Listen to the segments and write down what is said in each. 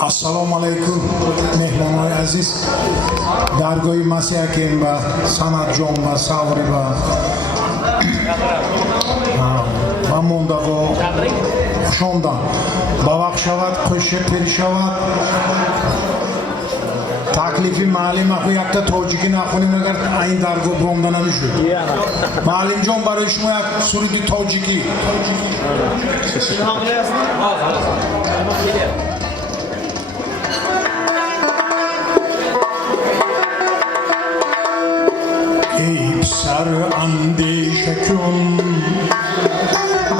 Assalomu alaykum mehmonlar aziz. Dargo'y Masiyakim va Sanatjon va Savri va Mamundag'o Xushomdan Bavaxshavat qo'shib perishovat taklifi ma'lum yakta tojiki naxunim agar ayin dargo bromdan hamishud ma'limjon برای شما یک سرودی تاجیکی ای سر اندیشه کن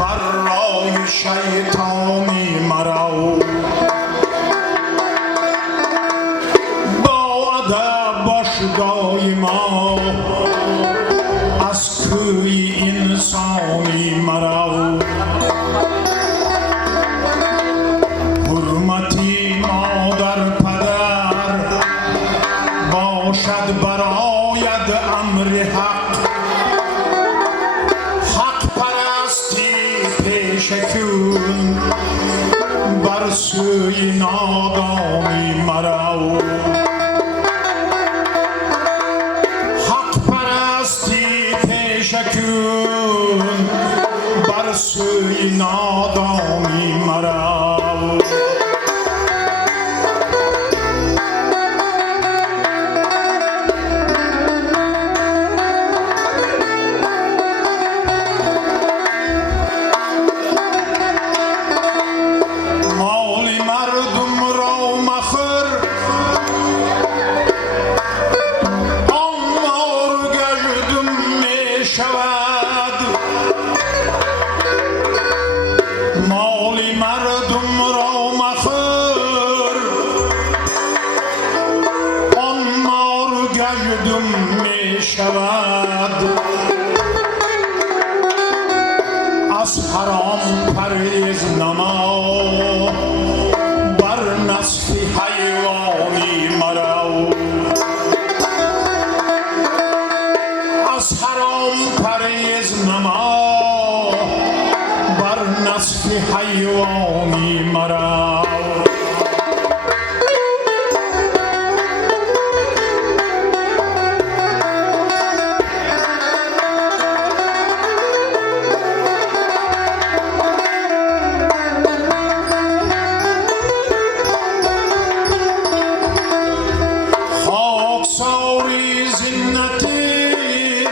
برای شیطانی مرا گای ما از کوی انسانی مرا حرمتی مادر پدر باشد برآید امر حق حق پرستی پیش کن بر سوی نادانی مرا شکون بر سوی نادانی مرا مال مردم را مخور شود مال مردم را مخور آن مار گشودم می شود از حرام پرهیز نما بر نصف حیوانی مرا از حرام پرهیز نما بر نصف حیوانی مرا خاکساری زینتی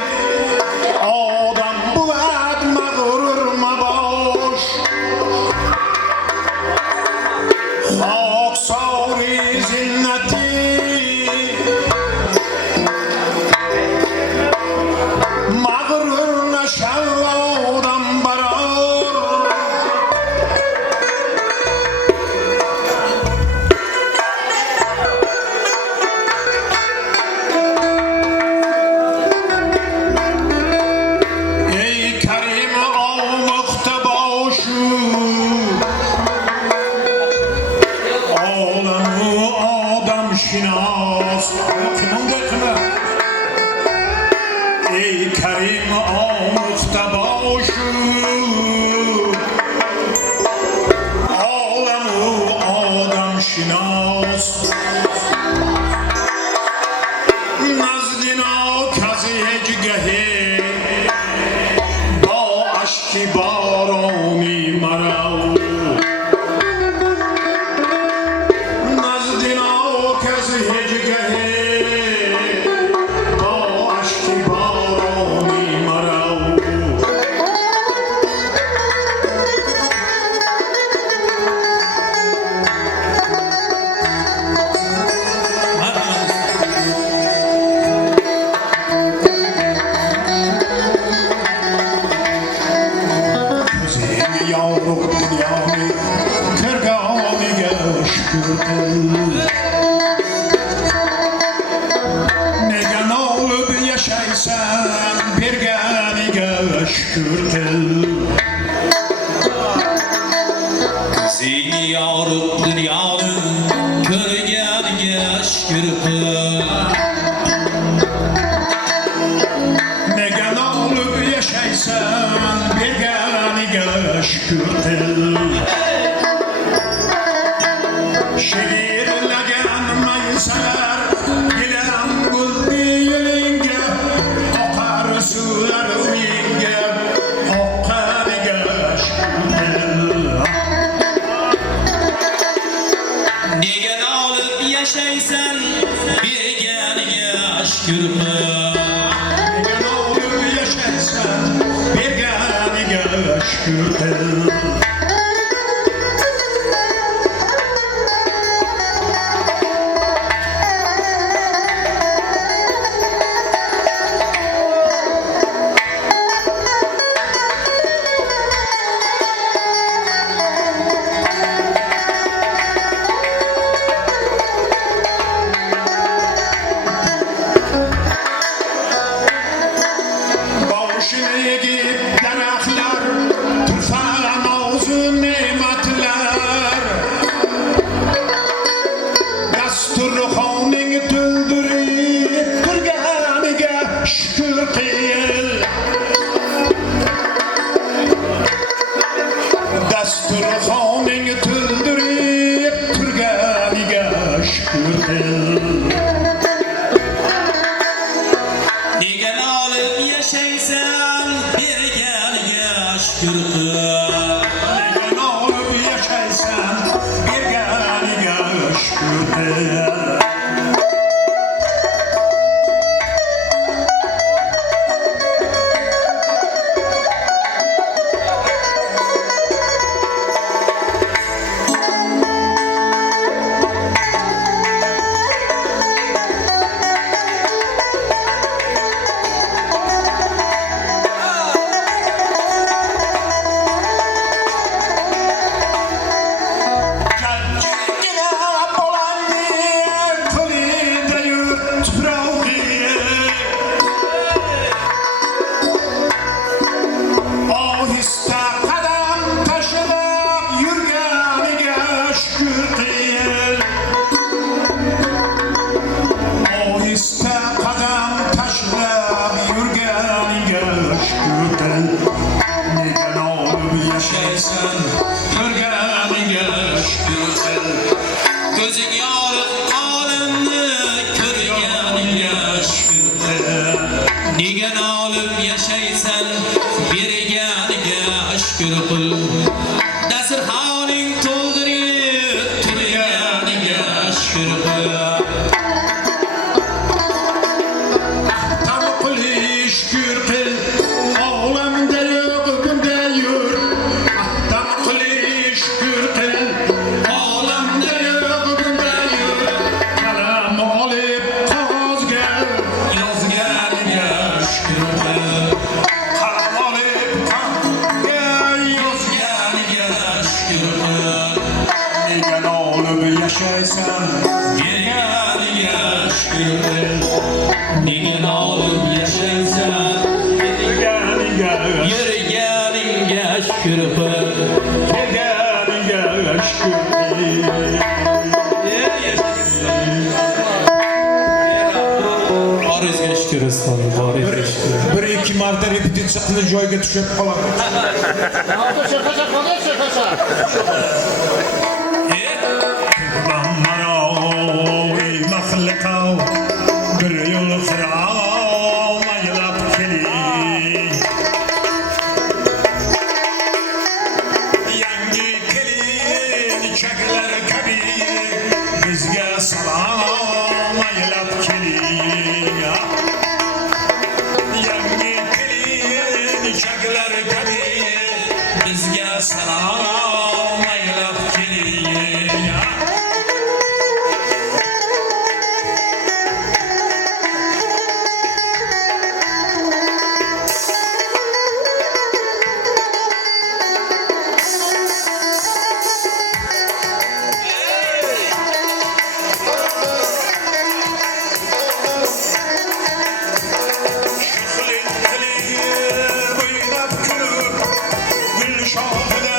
خاکساری زینتی مغرور نشو آدم برار ای کریم آموخته باشو شناس ای کریم آموخته باشو عالم و آدم شناس نزدینا کسی هجگهی با عشقی بارانی مرا Negen olup yaşaysan bir ganiga şükür kıl Zeyni yarıp dünyanın körganiga şükür kıl Negen olup yaşaysan bir ganiga şükür şiirlegen maysalar bilen gül diyelinge akar sular uyinge okkaniga şükür Degen alıp yaşaysan berganiga şükür Degen alıp yaşaysan berganiga şükür Degen alıp yaşaysan berganiga şükür Degen alıp yaşaysan berganiga şükür Gözün yarıp alemni körganiga şükür Degen alıp yaşaysan berganiga şükür qil Dasturxoning to'ldirib turganiga şükür qil Tam qil şükür qil olamda yo'q bunda yur Tam qil şükür qil olamda yo'q bunda yur Qalam olib qog'ozga yozganiga şükür qil qalam olib qog'ozga yozganiga şükür qil Degen olib yaşaysan berganiga şükür qil Degen alıp yaşaysan berganiga yurganiga şükür qil berganiga şükür Orizga şükür Osmon, orizga şükür. Bir iki marta repetitsiya qilib joyiga tushib qoladi. Bir yo'l xirom aylab keling yangi kelinchaklar kabi bizga salom aylab keling yangi kelinchaklar kabi Bizga salom aylab keling. Gül şahıda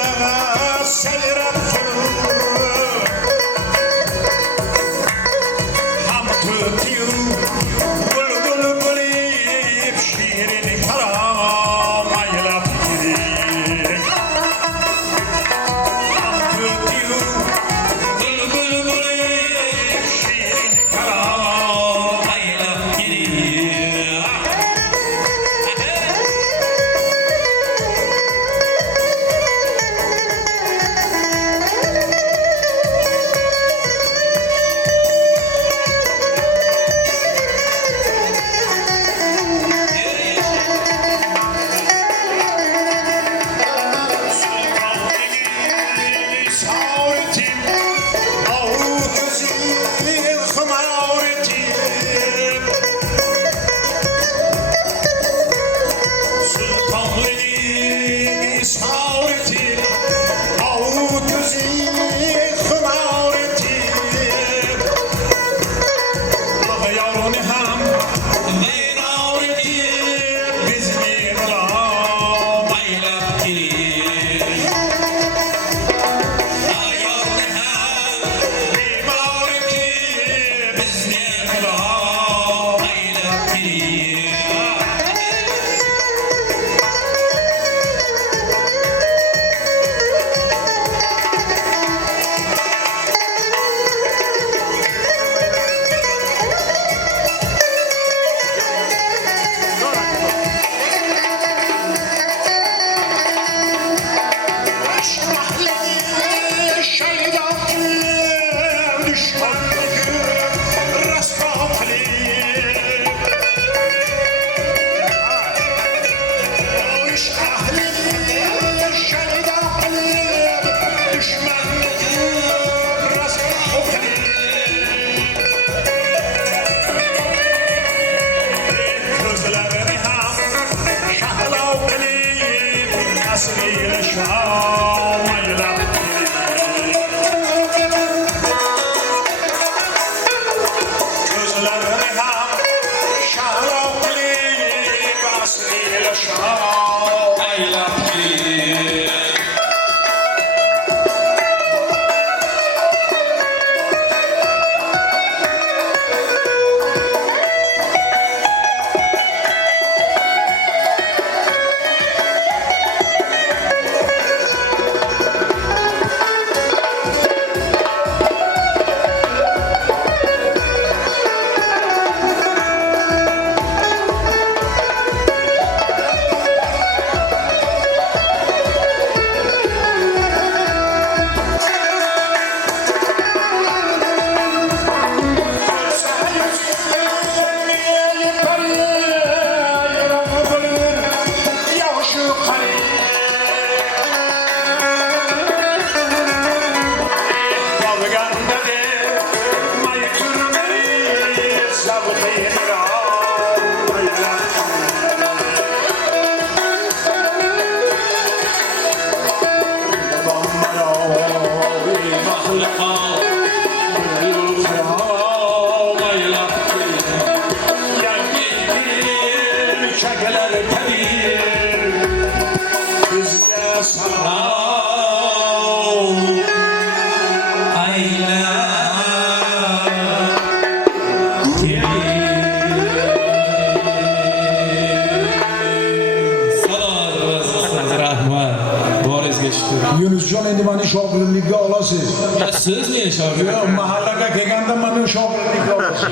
Yunusjon endi meni shogirdlikka olasiz. Siz niye şarkı? Yo'q, mahallaga kelganda meni shogirdlikka olasiz.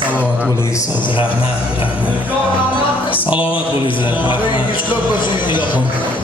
Salomat bo'lingsiz. Rahmat. Salomat bo'lingizlar. Rahmat. Ko'p bo'lsin. Ilohim.